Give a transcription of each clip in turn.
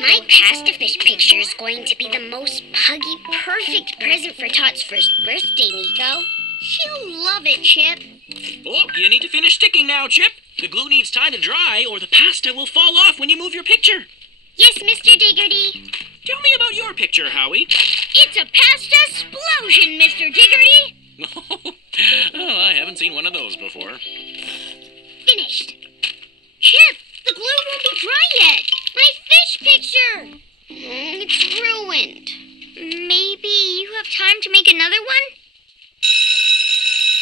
My pasta fish picture is going to be the most puggy, perfect present for Tots' first birthday, Nico. She'll love it, Chip. Oh, you need to finish sticking now, Chip. The glue needs time to dry or the pasta will fall off when you move your picture. Yes, Mr. Diggerty. Tell me about your picture, Howie. It's a pasta explosion, Mr. Diggerty. Oh, I haven't seen one of those before. Finished. Chip, the glue won't be dry yet. My fish picture. It's ruined. Maybe you have time to make another one?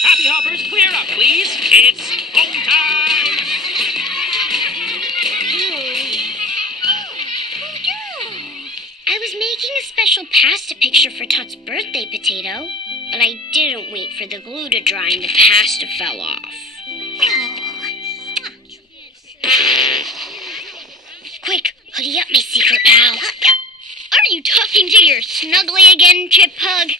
Happy Hoppers, clear up, please. It's home time. I was making a special pasta picture for Tots' birthday, Potato, but I didn't wait for the glue to dry and the pasta fell off. Quick, hoodie up, my secret pal. Are you talking to your snuggly again, Chip Pug?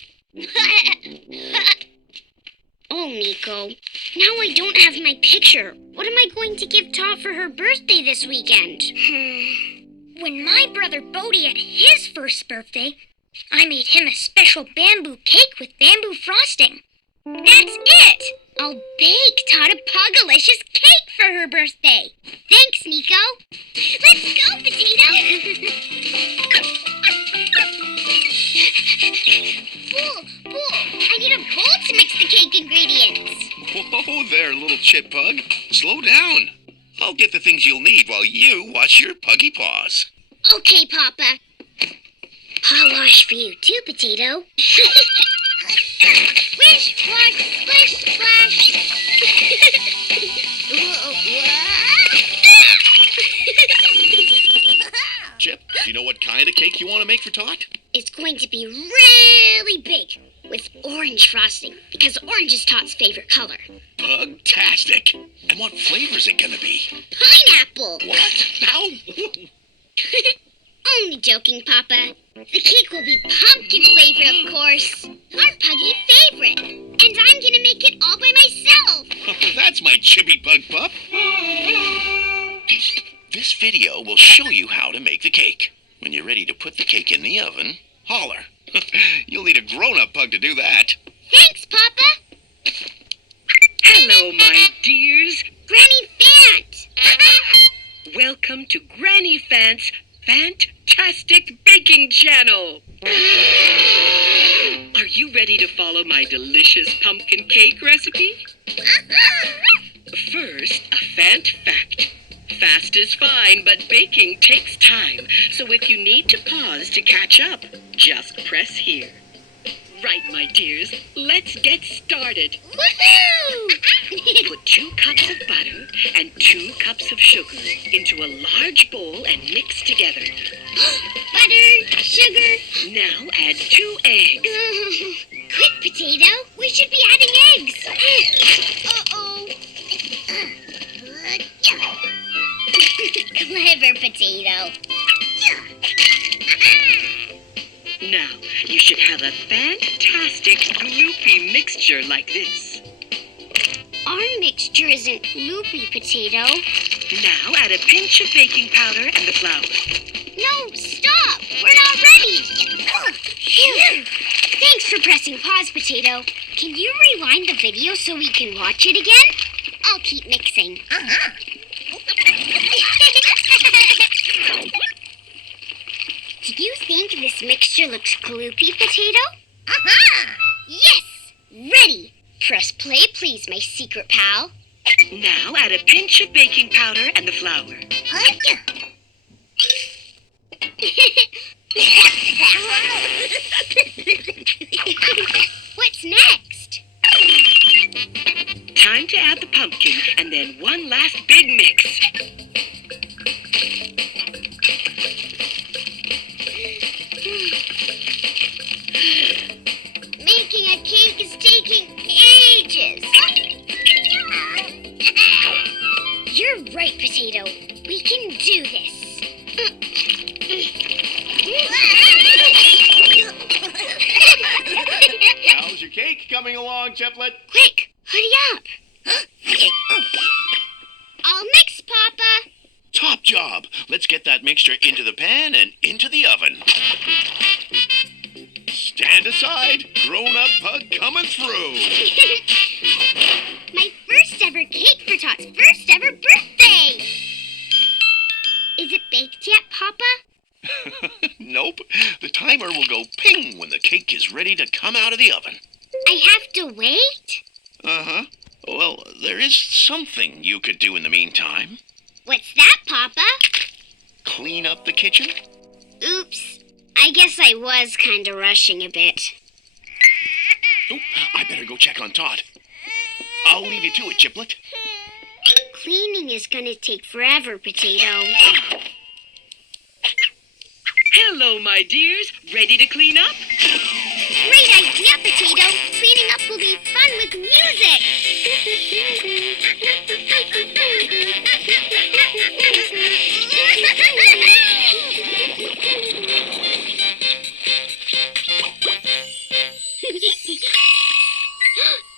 Oh, Nico, now I don't have my picture. What am I going to give Tot for her birthday this weekend? When my brother Bodie had his first birthday, I made him a special bamboo cake with bamboo frosting. That's it! I'll bake Tot a Pugalicious cake for her birthday. Thanks, Nico. Let's go, Potato! Bull, I need a bowl to mix the cake ingredients. Whoa there, little Chip Pug. Slow down. I'll get the things you'll need while you wash your puggy paws. Okay, Papa. I'll wash for you too, Potato. Wish, wash, splish, splash. Chip, do you know what kind of cake you want to make for Tot? It's going to be really big with orange frosting because orange is Tot's favorite color. Pug-tastic. And what flavor is it going to be? Pineapple. What? How? Only joking, Papa. The cake will be pumpkin flavor, of course. Our puggy favorite. And I'm gonna make it all by myself. That's my chippy pug pup. This video will show you how to make the cake. When you're ready to put the cake in the oven, holler. You'll need a grown-up pug to do that. Thanks, Papa. Hello, my dears. Granny Fant. Welcome to Granny Fant's Fantastic Baking Channel. Are you ready to follow my delicious pumpkin cake recipe? First, a Fant fact. Fast is fine, but baking takes time. So if you need to pause to catch up, just press here. Right, my dears, let's get started. Woohoo! Put 2 cups of butter and 2 cups of sugar into a large bowl and mix together. Butter, sugar. Now add 2 eggs. Quick, Potato. We should be adding eggs. Uh-oh. Clever, Potato. Now, you should have a fantastic gloopy mixture like this. Our mixture isn't gloopy, Potato. Now add a pinch of baking powder and the flour. No, stop! We're not ready! Phew. Thanks for pressing pause, Potato. Can you rewind the video so we can watch it again? I'll keep mixing. Do you think this mixture looks gloopy, Potato? Yes! Ready! Press play, please, my secret pal. Now add a pinch of baking powder and the flour. What's next? Time to add the pumpkin and then one last big mix. Making a cake is taking ages. You're right, Potato. We can do this. How's your cake coming along, Chiplet? Quick, hurry up. I'll mix, Papa. job. Let's get that mixture into the pan and into the oven. Stand aside. Grown-up pug coming through. My first ever cake for Tot's first ever birthday! Is it baked yet, Papa? Nope. The timer will go ping when the cake is ready to come out of the oven. I have to wait? Uh-huh. Well, there is something you could do in the meantime. What's that, Papa? Clean up the kitchen. Oops. I guess I was kind of rushing a bit. Oh, I better go check on Todd. I'll leave you to it, Chiplet. Cleaning is gonna take forever, Potato. Hello, my dears. Ready to clean up? Great idea, Potato! Cleaning up will be fun with music!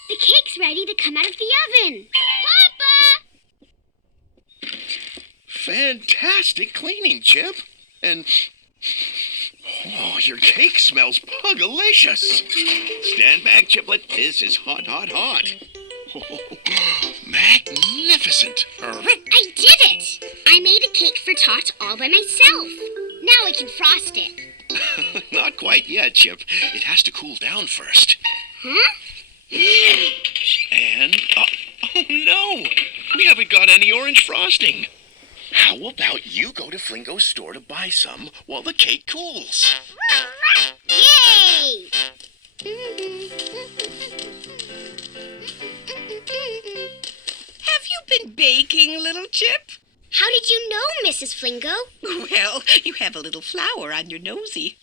The cake's ready to come out of the oven! Papa! Fantastic cleaning, Chip. And... oh, your cake smells pugalicious. Stand back, Chiplet. This is hot, hot, hot. Oh, magnificent. I did it! I made a cake for Tot all by myself. Now I can frost it. Not quite yet, Chip. It has to cool down first. Huh? And... oh no! We haven't got any orange frosting. How about you go to Flingo Store to buy some while the cake cools? Yay! Have you been baking, little Chip? How did you know, Mrs. Flingo? Well, you have a little flower on your nosy.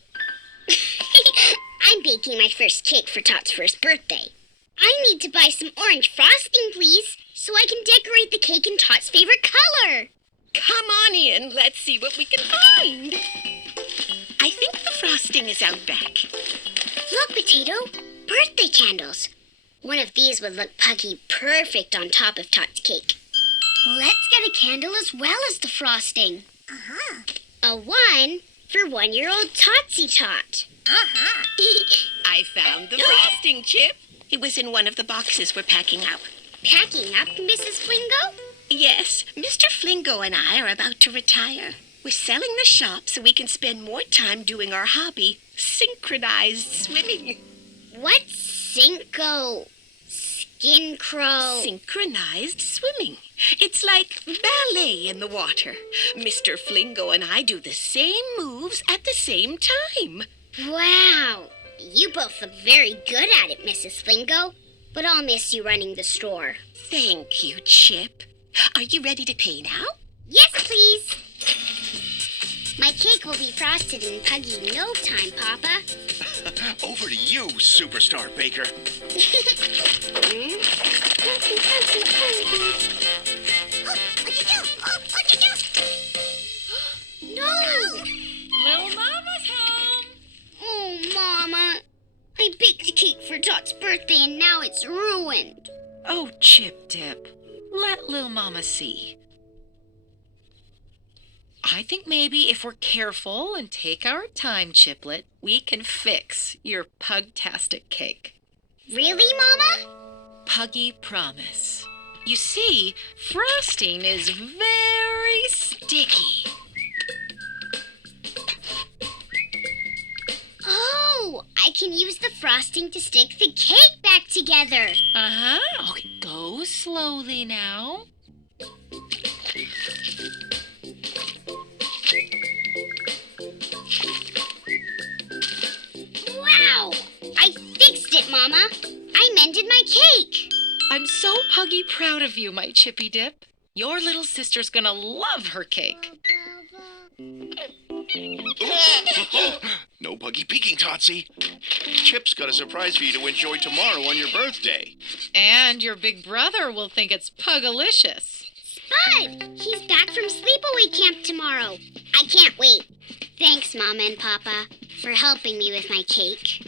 I'm baking my first cake for Tot's first birthday. I need to buy some orange frosting, please, so I can decorate the cake in Tot's favorite color. Come on in. Let's see what we can find. I think the frosting is out back. Look, Potato, birthday candles. One of these would look puggy perfect on top of Tot's cake. Let's get a candle as well as the frosting. Uh-huh. A 1 for 1-year-old Totsy Tot. Uh-huh. I found the frosting, Chip. It was in one of the boxes we're packing up. Packing up, Mrs. Flingo? Yes, Mr. Flingo and I are about to retire. We're selling the shop so we can spend more time doing our hobby, synchronized swimming. What's Synchro? Skin-crow? Synchronized swimming. It's like ballet in the water. Mr. Flingo and I do the same moves at the same time. Wow. You both look very good at it, Mrs. Flingo. But I'll miss you running the store. Thank you, Chip. Are you ready to pay now? Yes, please. My cake will be frosted in puggy no time, Papa. Over to you, superstar baker. No! Little Mama's home. Oh, Mama. I baked a cake for Tot's birthday and now it's ruined. Oh, Chip Dip. Let Lil Mama see. I think maybe if we're careful and take our time, Chiplet, we can fix your pugtastic cake. Really, Mama? Puggy promise. You see, frosting is very sticky. Oh, I can use the frosting to stick the cake back together. Uh-huh. Okay, go slowly now. Wow! I fixed it, Mama. I mended my cake. I'm so puggy proud of you, my Chippy Dip. Your little sister's gonna love her cake. No buggy peeking, Totsy. Chip's got a surprise for you to enjoy tomorrow on your birthday. And your big brother will think it's pugalicious. Spud! He's back from sleepaway camp tomorrow. I can't wait. Thanks, Mama and Papa, for helping me with my cake.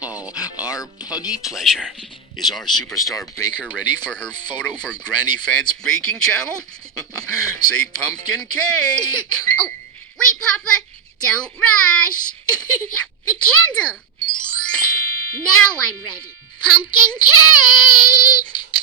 Oh, our puggy pleasure. Is our superstar baker ready for her photo for Granny Fant's baking channel? Say pumpkin cake! Oh, wait, Papa. Don't rush. The candle. Now I'm ready. Pumpkin cake!